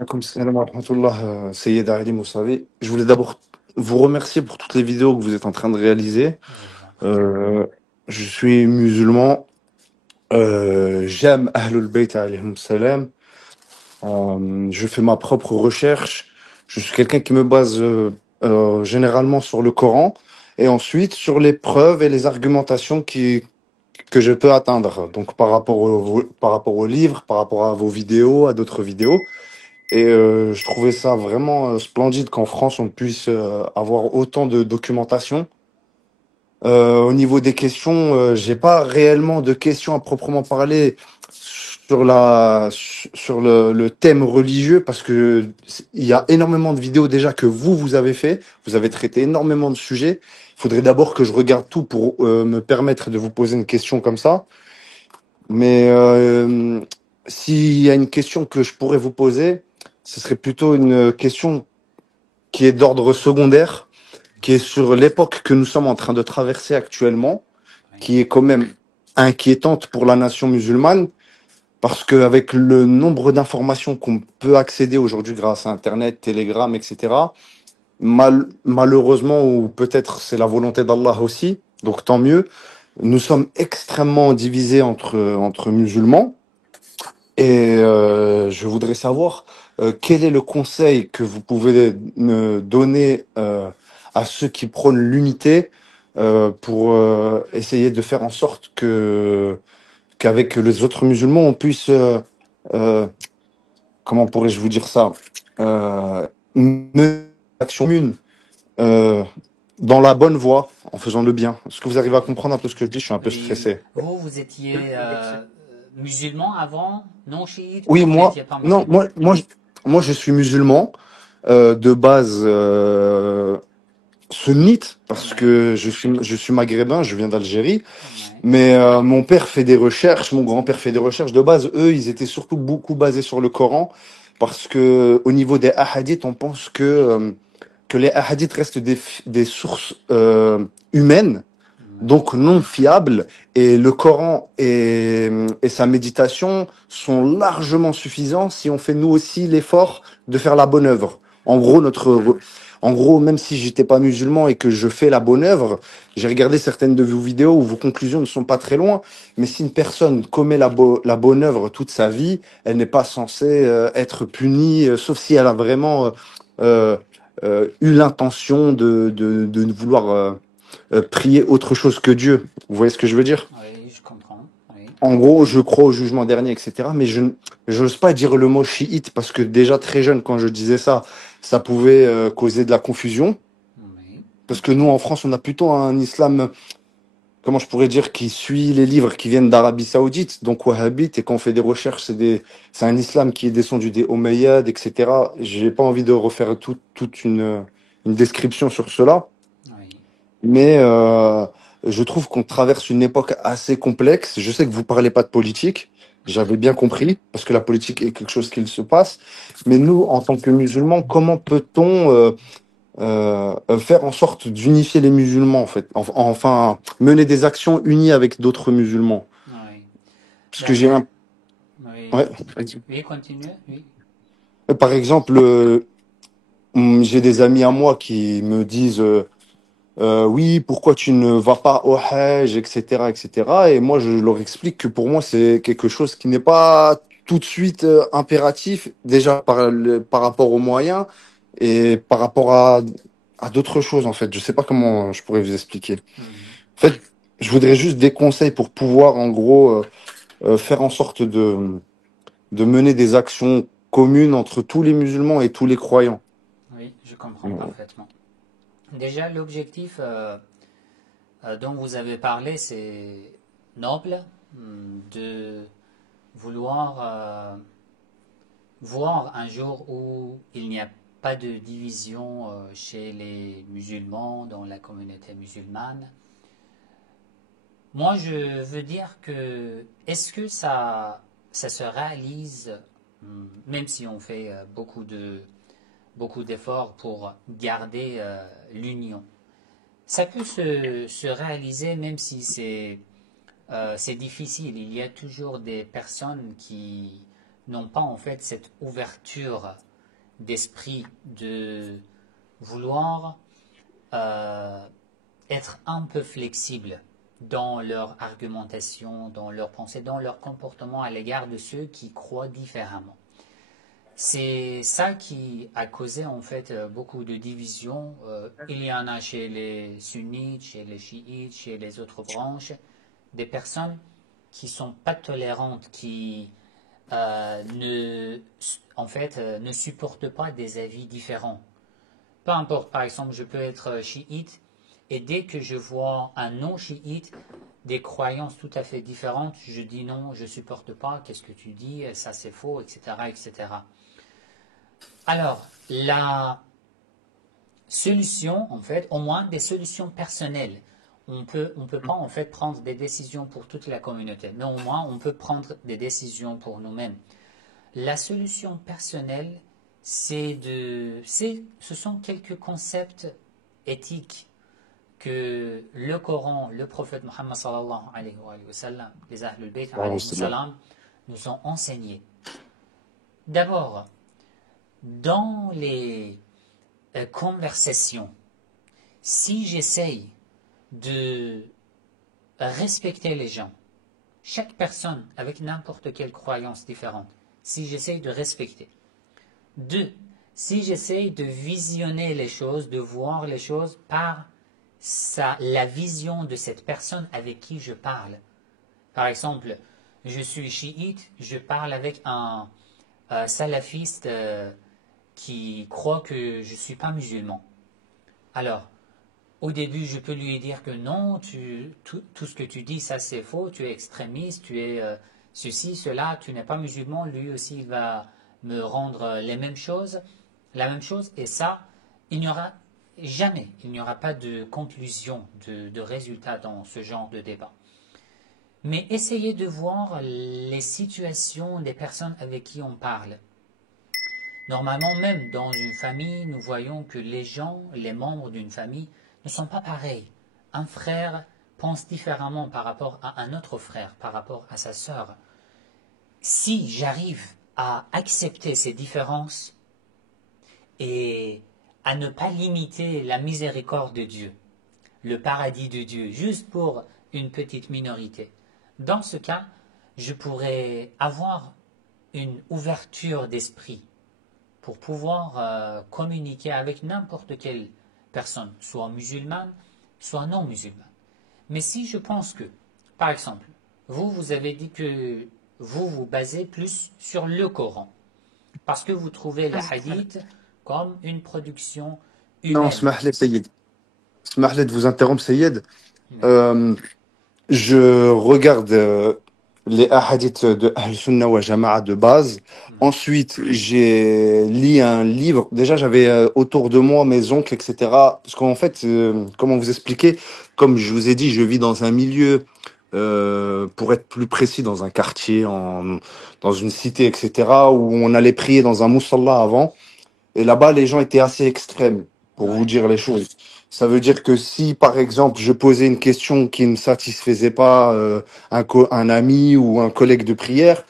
Alaikum salam wa rahmatullah, Seyed Ali Moussavi. Je voulais d'abord vous remercier pour toutes les vidéos que vous êtes en train de réaliser. Je vous en prie. Euh, je suis musulman, j'aime Ahlul Bayt alayhim salam. Je fais ma propre recherche. Je suis quelqu'un qui me base généralement sur le Coran et ensuite sur les preuves et les argumentations que je peux atteindre. Donc par rapport aux livres, par rapport à vos vidéos, à d'autres vidéos. Et je trouvais ça vraiment splendide qu'en France, on puisse avoir autant de documentation. Au niveau des questions, j'ai pas réellement de questions à proprement parler sur le thème religieux parce que il y a énormément de vidéos déjà que vous avez fait. Vous avez traité énormément de sujets. Il faudrait d'abord que je regarde tout pour me permettre de vous poser une question comme ça. Mais s'il y a une question que je pourrais vous poser, ce serait plutôt une question qui est d'ordre secondaire, qui est sur l'époque que nous sommes en train de traverser actuellement, Oui, qui est quand même inquiétante pour la nation musulmane, parce qu'avec le nombre d'informations qu'on peut accéder aujourd'hui grâce à Internet, Telegram, etc., malheureusement, ou peut-être c'est la volonté d'Allah aussi, donc tant mieux, nous sommes extrêmement divisés entre musulmans. Et je voudrais savoir quel est le conseil que vous pouvez me donner à ceux qui prônent l'unité pour essayer de faire en sorte que qu'avec les autres musulmans, on puisse, euh, comment pourrais-je vous dire ça, mener une action commune euh, dans la bonne voie, en faisant le bien. Est-ce que vous arrivez à comprendre un peu ce que je dis? Je suis un peu oui, oui. stressé. Vous étiez musulman avant, non chiite, Oui, ou vous moi, n'étiez pas non, musulman? moi, je suis musulman. De base sunnite parce Oui, que je suis maghrébin, je viens d'Algérie, oui, mais mon père fait des recherches, mon grand-père fait des recherches. De base, eux, ils étaient surtout beaucoup basés sur le Coran parce que au niveau des hadiths, on pense que les hadiths restent des sources humaines, oui, donc non fiables, et le Coran et sa méditation sont largement suffisants si on fait nous aussi l'effort de faire la bonne œuvre. En gros, même si j'étais pas musulman et que je fais la bonne œuvre, j'ai regardé certaines de vos vidéos où vos conclusions ne sont pas très loin. Mais si une personne commet la bonne œuvre toute sa vie, elle n'est pas censée être punie, sauf si elle a vraiment euh, eu l'intention de vouloir prier autre chose que Dieu. Vous voyez ce que je veux dire? oui, je comprends. Oui, En gros, je crois au jugement dernier, etc. Mais je n'ose pas dire le mot chiite parce que déjà très jeune, quand je disais ça, ça pouvait causer de la confusion. oui, Parce que nous, en France, on a plutôt un islam, comment je pourrais dire, qui suit les livres qui viennent d'Arabie Saoudite, donc wahhabite, et quand on fait des recherches, c'est un islam qui est descendu des Omeyyades, etc. J'ai pas envie de refaire toute une description sur cela. oui, Mais je trouve qu'on traverse une époque assez complexe. Je sais que vous parlez pas de politique, j'avais bien compris, parce que la politique est quelque chose qui se passe. Mais nous, en tant que musulmans, comment peut-on faire en sorte d'unifier les musulmans, en fait? Enfin, mener des actions unies avec d'autres musulmans. oui. Parce que Ben, j'ai un... oui, Ouais. oui, continuez, oui, Par exemple, j'ai des amis à moi qui me disent oui, pourquoi tu ne vas pas au Hajj, etc., etc. Et cetera. Et moi, je leur explique que pour moi, c'est quelque chose qui n'est pas tout de suite impératif, déjà par rapport aux moyens et par rapport à d'autres choses, en fait. Je sais pas comment je pourrais vous expliquer. mhm, En fait, je voudrais juste des conseils pour pouvoir, en gros, faire en sorte de mener des actions communes entre tous les musulmans et tous les croyants. oui, je comprends parfaitement. Déjà, l'objectif dont vous avez parlé, c'est noble, de vouloir voir un jour où il n'y a pas de division chez les musulmans, dans la communauté musulmane. Moi, je veux dire que est-ce que ça se réalise, même si on fait beaucoup d'efforts pour garder l'union, ça peut se réaliser même si c'est difficile. Il y a toujours des personnes qui n'ont pas en fait cette ouverture d'esprit de vouloir être un peu flexible dans leur argumentation, dans leur pensée, dans leur comportement à l'égard de ceux qui croient différemment. C'est ça qui a causé en fait beaucoup de divisions. Il y en a chez les sunnites, chez les chiites, chez les autres branches, des personnes qui sont pas tolérantes, qui ne supportent pas des avis différents. Peu importe, par exemple, je peux être chiite et dès que je vois un non-chiite des croyances tout à fait différentes, je dis non, je supporte pas, qu'est-ce que tu dis, ça c'est faux, etc., etc. Alors, la solution, en fait, au moins des solutions personnelles. On peut pas en fait prendre des décisions pour toute la communauté, mais au moins on peut prendre des décisions pour nous-mêmes. La solution personnelle, ce sont quelques concepts éthiques que le Coran, le prophète Mohammed sallallahu alayhi wa sallam, les Ahlul Bayt alayhi salam, nous ont enseignés. D'abord, dans les conversations, si j'essaye de respecter les gens, chaque personne avec n'importe quelle croyance différente, si j'essaye de respecter. Deux, si j'essaye de visionner les choses, de voir les choses par la vision de cette personne avec qui je parle. Par exemple, je suis chiite, je parle avec un salafiste qui croit que je ne suis pas musulman. Alors, au début, je peux lui dire que non, tout ce que tu dis, ça c'est faux, tu es extrémiste, tu es ceci, cela, tu n'es pas musulman, lui aussi il va me rendre la même chose, et ça, il n'y aura jamais, il n'y aura pas de conclusion, de résultat dans ce genre de débat. Mais essayez de voir les situations des personnes avec qui on parle. Normalement, même dans une famille, nous voyons que les gens, les membres d'une famille, ne sont pas pareils. Un frère pense différemment par rapport à un autre frère, par rapport à sa sœur. Si j'arrive à accepter ces différences et à ne pas limiter la miséricorde de Dieu, le paradis de Dieu, juste pour une petite minorité, dans ce cas, je pourrais avoir une ouverture d'esprit pour pouvoir communiquer avec n'importe quelle personne, soit musulmane, soit non musulmane. Mais si je pense que, par exemple, vous avez dit que vous basez plus sur le Coran, parce que vous trouvez les hadiths comme une production Non, humaine. smah de vous interrompre, Sayed. Oui. Euh, Je regarde les hadiths de Ahl-Sunnah wa Jama'a de base. Ensuite, j'ai lu un livre. Déjà, j'avais autour de moi mes oncles, etc. Parce qu'en fait, comment vous expliquer? Comme je vous ai dit, je vis dans un milieu, pour être plus précis, dans un quartier, dans une cité, etc. où on allait prier dans un musalla avant. Et là-bas, les gens étaient assez extrêmes, pour vous Ouais. dire les choses. Ça veut dire que si, par exemple, je posais une question qui ne satisfaisait pas un ami ou un collègue de prière,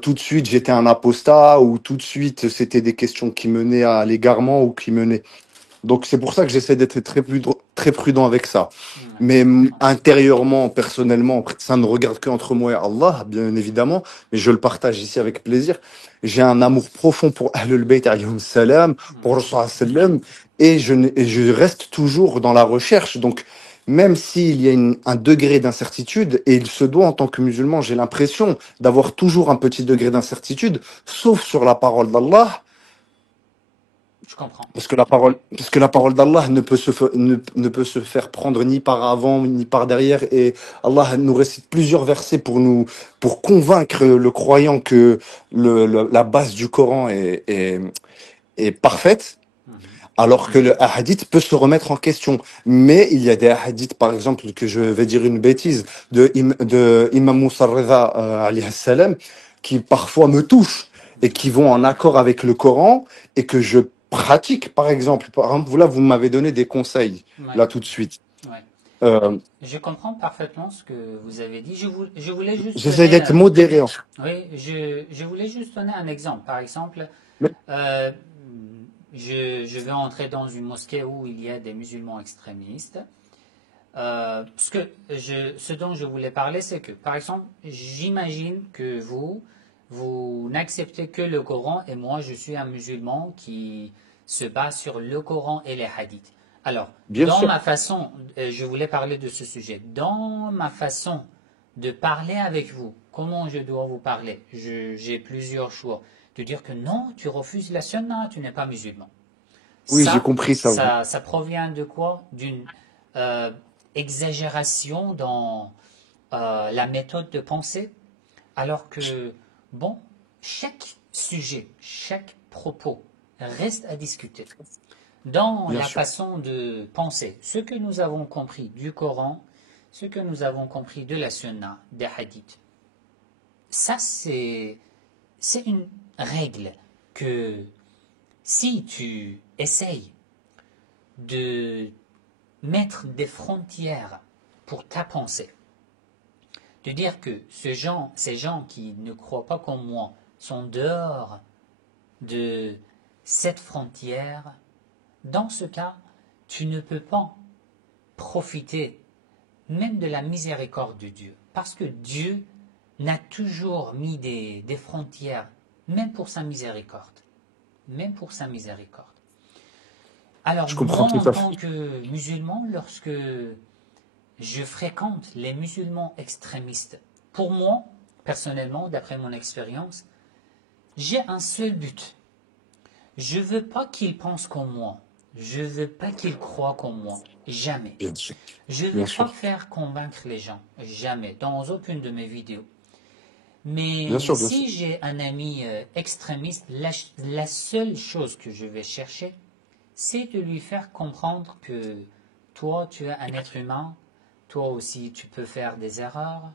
tout de suite j'étais un apostat, ou tout de suite c'était des questions qui menaient à l'égarement ou qui menaient. Donc c'est pour ça que j'essaie d'être très prudent avec ça. Ouais, Mais je comprends. intérieurement, personnellement, ça ne regarde qu'entre moi et Allah, bien évidemment, mais je le partage ici avec plaisir. J'ai un amour profond pour Ahlul Bayt alayhim salam, pour Rasul sallam, et je reste toujours dans la recherche. Donc, même s'il y a un degré d'incertitude, et il se doit en tant que musulman, j'ai l'impression d'avoir toujours un petit degré d'incertitude, sauf sur la parole d'Allah, Je comprends. parce que la parole d'Allah ne peut se faire prendre ni par avant ni par derrière. Et Allah nous récite plusieurs versets pour convaincre le croyant que la base du Coran est parfaite, Mhm. alors que le hadith peut se remettre en question. Mais il y a des hadiths, par exemple, que je vais dire une bêtise, de Imam Moussa Reza, alayhi salam, qui parfois me touchent et qui vont en accord avec le Coran et que je pratique, par exemple. Par exemple, vous là, vous m'avez donné des conseils, Ouais, là, tout de suite. ouais. Euh, Je comprends parfaitement ce que vous avez dit. Je voulais juste J'essaie donner, d'être modéré. oui, je voulais juste donner un exemple. Par exemple, Mais euh, je vais entrer dans une mosquée où il y a des musulmans extrémistes. Ce dont je voulais parler, c'est que, par exemple, j'imagine que vous n'acceptez que le Coran et moi, je suis un musulman qui se base sur le Coran et les hadiths. Alors, Bien sûr. je voulais parler de ce sujet. Dans ma façon de parler avec vous, comment je dois vous parler? J'ai plusieurs choix. De dire que non, tu refuses la sunna, tu n'es pas musulman. Oui, j'ai Ça, compris ça. ça provient de quoi? D'une euh, exagération dans la méthode de pensée, alors que, bon, chaque sujet, chaque propos reste à discuter. Dans Bien la sûr. façon de penser, ce que nous avons compris du Coran, ce que nous avons compris de la Sunna, des hadiths, ça c'est une règle que si tu essayes de mettre des frontières pour ta pensée, de dire que ces gens qui ne croient pas comme moi sont dehors de cette frontière, dans ce cas, tu ne peux pas profiter même de la miséricorde de Dieu. Parce que Dieu n'a toujours mis des frontières, même pour sa miséricorde. Même pour sa miséricorde. Alors Je comprends moi, tout en à fait. tant que musulman, lorsque je fréquente les musulmans extrémistes, pour moi, personnellement, d'après mon expérience, j'ai un seul but. Je ne veux pas qu'ils pensent comme moi. Je ne veux pas qu'ils croient comme moi. Jamais. Bien sûr. Je ne Bien vais pas sûr. faire convaincre les gens. Jamais. Dans aucune de mes vidéos. Bien Mais sûr, bien sûr. si j'ai un ami extrémiste, la seule chose que je vais chercher, c'est de lui faire comprendre que toi, tu es un être humain, toi aussi, tu peux faire des erreurs,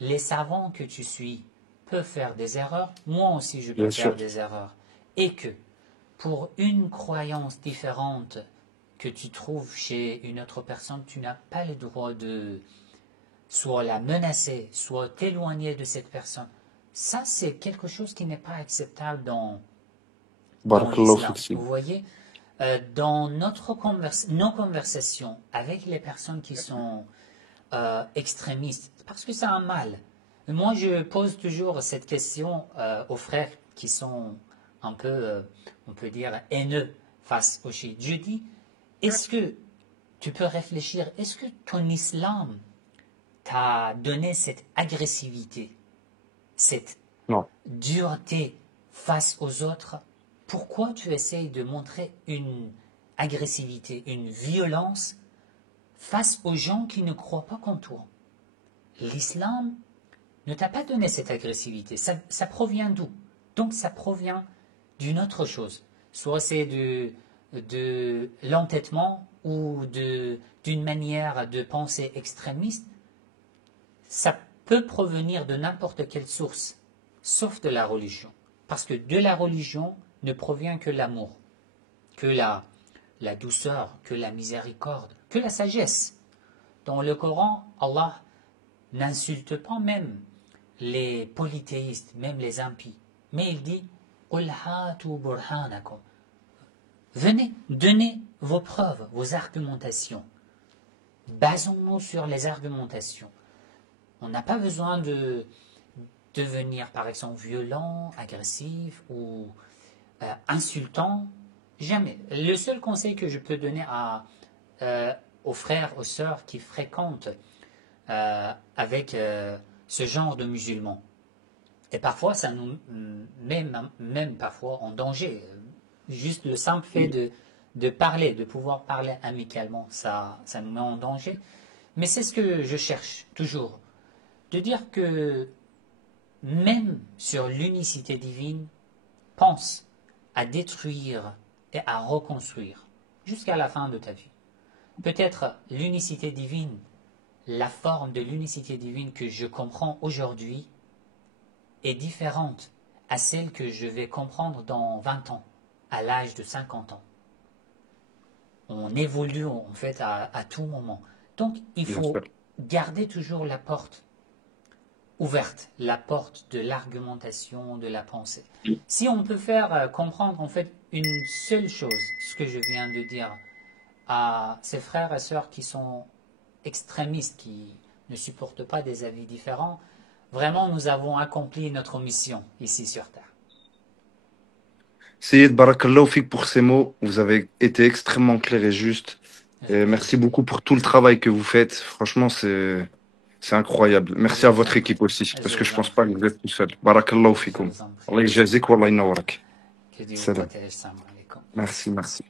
les savants que tu suis peuvent faire des erreurs, moi aussi, je peux Bien faire sûr. des erreurs. Et que pour une croyance différente que tu trouves chez une autre personne, tu n'as pas le droit de soit la menacer, soit t'éloigner de cette personne. Ça, c'est quelque chose qui n'est pas acceptable dans Barakallahu l'islam. fik. Vous voyez, dans nos conversations avec les personnes qui sont extrémistes, parce que c'est un mal. Moi, je pose toujours cette question aux frères qui sont un peu, on peut dire, haineux face aux chiites. Je dis, est-ce que tu peux réfléchir, est-ce que ton islam t'a donné cette agressivité, cette Non. dureté face aux autres? Pourquoi tu essayes de montrer une agressivité, une violence face aux gens qui ne croient pas comme toi? L'islam ne t'a pas donné cette agressivité. Ça provient d'où? Donc ça provient d'une autre chose. Soit c'est de l'entêtement ou d'une manière de penser extrémiste. Ça peut provenir de n'importe quelle source, sauf de la religion. Parce que de la religion ne provient que l'amour, que la douceur, que la miséricorde, que la sagesse. Dans le Coran, Allah n'insulte pas même les polythéistes, même les impies. Mais il dit قُلْ هَاتُوا بُرْهَانَكُمْ. Venez, donnez vos preuves, vos argumentations. Basons-nous sur les argumentations. On n'a pas besoin de devenir, par exemple, violent, agressif ou insultant. Jamais. Le seul conseil que je peux donner aux frères, aux sœurs qui fréquentent avec ce genre de musulmans, et parfois ça nous met même parfois en danger. Juste le simple fait de parler, de pouvoir parler amicalement, ça nous met en danger. Mais c'est ce que je cherche toujours. De dire que même sur l'unicité divine, pense à détruire et à reconstruire jusqu'à la fin de ta vie. Peut-être l'unicité divine, la forme de l'unicité divine que je comprends aujourd'hui est différente à celle que je vais comprendre dans 20 ans, à l'âge de 50 ans. On évolue en fait à tout moment. Donc il Bien sûr. faut garder toujours la porte ouverte, la porte de l'argumentation, de la pensée. Si on peut faire comprendre en fait une seule chose, ce que je viens de dire à ces frères et sœurs qui sont extrémistes, qui ne supportent pas des avis différents, vraiment nous avons accompli notre mission ici sur Terre. Syed Barakallahu fik pour ces mots. Vous avez été extrêmement clair et juste. Et merci beaucoup pour tout le travail que vous faites. Franchement, c'est incroyable. Merci à votre équipe aussi, Je parce que je vous en pense pas que prie. vous êtes tout seul. Barakallahu Je fikum. vous en prie. Allah yajazik wa Allah yanawarak. Que Dieu vous Salam. protège. Salam alaikum. Merci, merci.